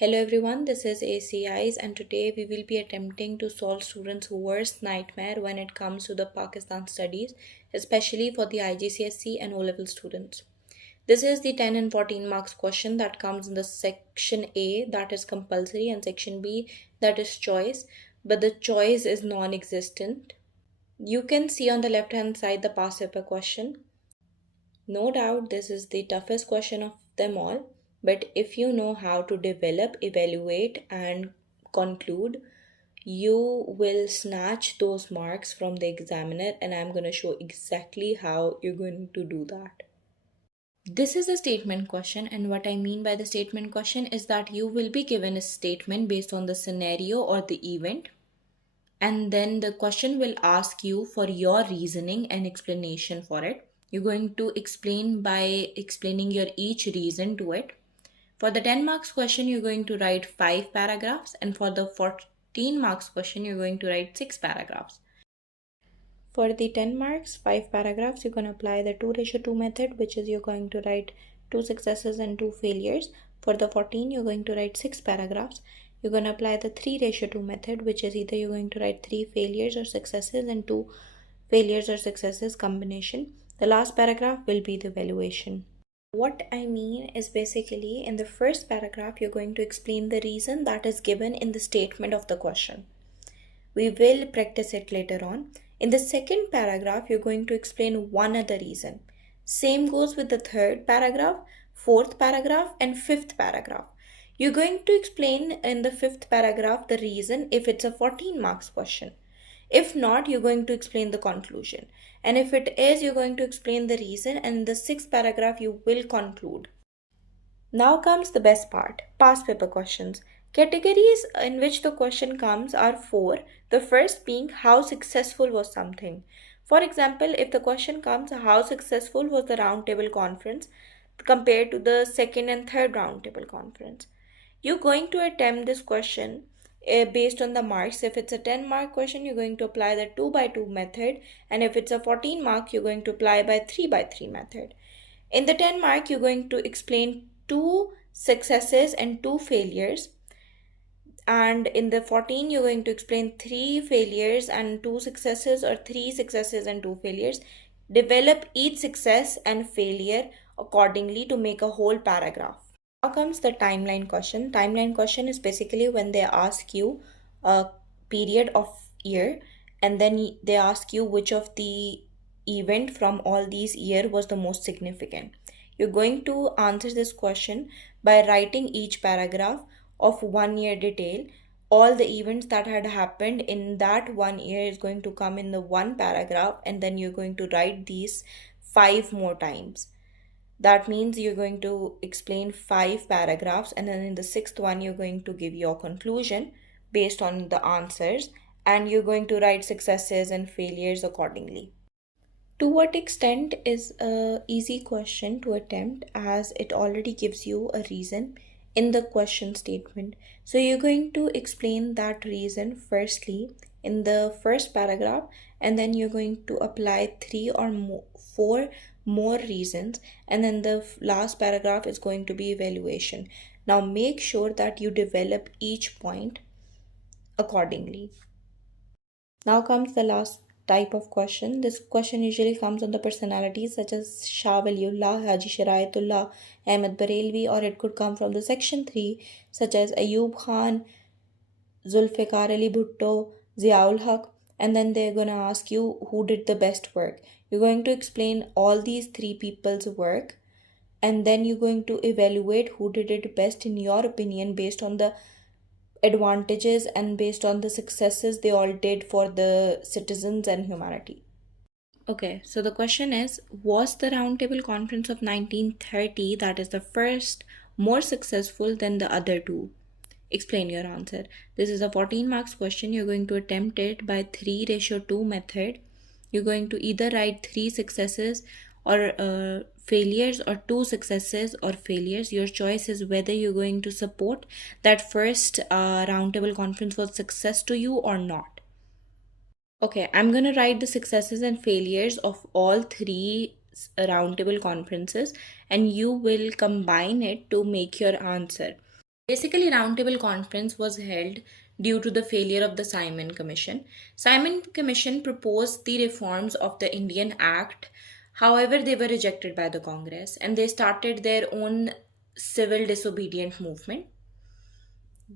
Hello everyone, this is ACIs and today we will be attempting to solve students' worst nightmare when it comes to the Pakistan studies, especially for the IGCSE and O-level students. This is the 10 and 14 marks question that comes in the section A, that is compulsory, and section B, that is choice, but the choice is non-existent. You can see on the left hand side the past paper question. No doubt this is the toughest question of them all, but if you know how to develop, evaluate, and conclude, you will snatch those marks from the examiner, and I'm going to show exactly how you're going to do that. This is a statement question, and what I mean by the statement question is that you will be given a statement based on the scenario or the event, and then the question will ask you for your reasoning and explanation for it. You're going to explain by explaining your each reason to it. For the 10 marks question, you're going to write 5 paragraphs, and for the 14 marks question, you're going to write 6 paragraphs. For the 10 marks, 5 paragraphs, you're going to apply the 2:2 method, which is you're going to write 2 successes and 2 failures. For the 14, you're going to write 6 paragraphs. You're going to apply the 3:2 method, which is either you're going to write 3 failures or successes and 2 failures or successes combination. The last paragraph will be the evaluation. What I mean is basically in the first paragraph, you're going to explain the reason that is given in the statement of the question. We will practice it later on. In the second paragraph, you're going to explain one other reason. Same goes with the third paragraph, fourth paragraph, and fifth paragraph. You're going to explain in the fifth paragraph the reason if it's a 14 marks question. If not, you're going to explain the conclusion. And if it is, you're going to explain the reason, and in the sixth paragraph, you will conclude. Now comes the best part, past paper questions. Categories in which the question comes are 4. The first being how successful was something. For example, if the question comes how successful was the Roundtable conference compared to the second and third Roundtable conference. You're going to attempt this question based on the marks. If it's a 10 mark question, you're going to apply the 2x2 method, and if it's a 14 mark, you're going to apply by 3x3 method. In the 10 mark, you're going to explain 2 successes and 2 failures, and in the 14 you're going to explain 3 failures and 2 successes, or 3 successes and 2 failures. Develop each success and failure accordingly to make a whole paragraph. Now comes the timeline question. Timeline question is basically when they ask you a period of year, and then they ask you which of the event from all these year was the most significant. You're going to answer this question by writing each paragraph of 1 year detail. All the events that had happened in that 1 year is going to come in the one paragraph, and then you're going to write these 5 more times. That means you're going to explain 5 paragraphs, and then in the 6th one you're going to give your conclusion based on the answers, and you're going to write successes and failures accordingly. To what extent is a easy question to attempt, as it already gives you a reason in the question statement. So you're going to explain that reason firstly in the first paragraph, and then you're going to apply 3 or 4 more reasons, and then the last paragraph is going to be evaluation. Now make sure that you develop each point accordingly. Now comes the last type of question. This question usually comes on the personalities such as Shah Waliullah, Haji Sharaitullah, Ahmed Barelvi, or it could come from the section 3 such as Ayub Khan, Zulfikar Ali Bhutto, Ziaul Haq, and then they're going to ask you who did the best work. You're going to explain all these 3 people's work, and then you're going to evaluate who did it best in your opinion based on the advantages and based on the successes they all did for the citizens and humanity. Okay, so the question is, was the Roundtable Conference of 1930, that is the first, more successful than the other 2? Explain your answer. This is a 14 marks question. You're going to attempt it by 3:2 method. You're going to either write 3 successes or failures, or 2 successes or failures. Your choice is whether you're going to support that first Roundtable conference was success to you or not. Okay, I'm going to write the successes and failures of all 3 Roundtable conferences, and you will combine it to make your answer. Basically, Roundtable Conference was held due to the failure of the Simon Commission. Simon Commission proposed the reforms of the Indian Act. However, they were rejected by the Congress and they started their own civil disobedient movement.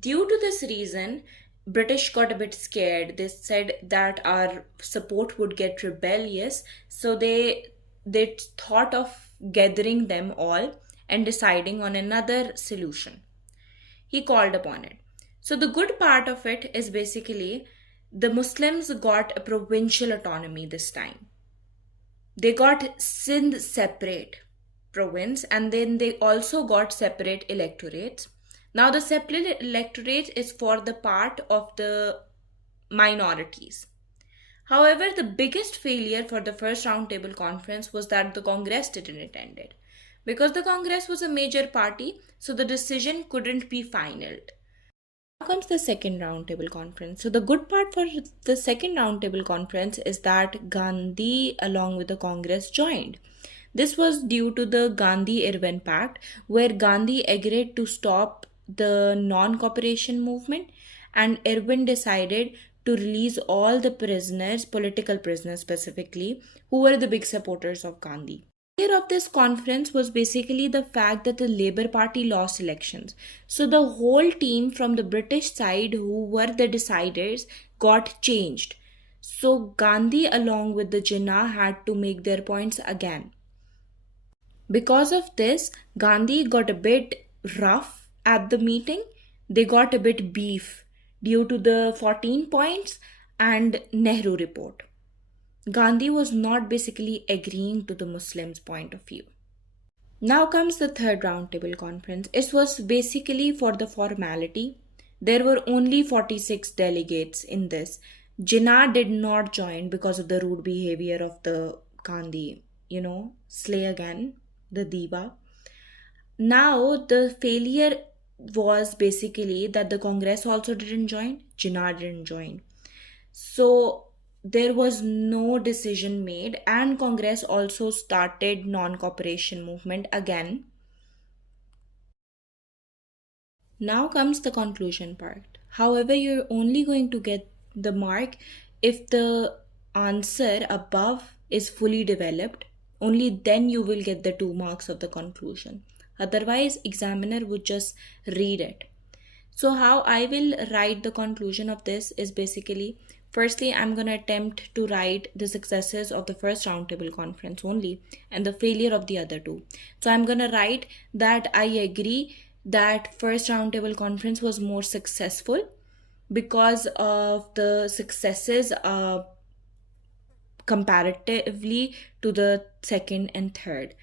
Due to this reason, British got a bit scared. They said that our support would get rebellious, so they thought of gathering them all and deciding on another solution. He called upon it. So the good part of it is basically the Muslims got a provincial autonomy this time. They got Sindh separate province and then they also got separate electorates. Now the separate electorate is for the part of the minorities. However, the biggest failure for the first roundtable conference was that the Congress didn't attend it. Because the Congress was a major party, so the decision couldn't be finalized. Now comes the second roundtable conference. So the good part for the second roundtable conference is that Gandhi along with the Congress joined. This was due to the Gandhi-Irwin Pact, where Gandhi agreed to stop the non-cooperation movement and Irwin decided to release all the prisoners, political prisoners specifically, who were the big supporters of Gandhi. The idea of this conference was basically the fact that the Labour Party lost elections. So the whole team from the British side, who were the deciders, got changed. So Gandhi along with the Jinnah had to make their points again. Because of this, Gandhi got a bit rough at the meeting. They got a bit beef due to the 14 points and Nehru report. Gandhi was not basically agreeing to the Muslims' point of view. Now comes the third roundtable conference. It was basically for the formality. There were only 46 delegates in this. Jinnah did not join because of the rude behavior of the Gandhi, slay again, the diva. Now the failure was basically that the Congress also didn't join, Jinnah didn't join. So there was no decision made and Congress also started non-cooperation movement again. Now comes the conclusion part. However, you're only going to get the mark if the answer above is fully developed. Only then you will get the 2 marks of the conclusion. Otherwise, examiner would just read it. So how I will write the conclusion of this is basically, firstly, I'm going to attempt to write the successes of the first roundtable conference only and the failure of the other two. So I'm going to write that I agree that first roundtable conference was more successful because of the successes comparatively to the second and third.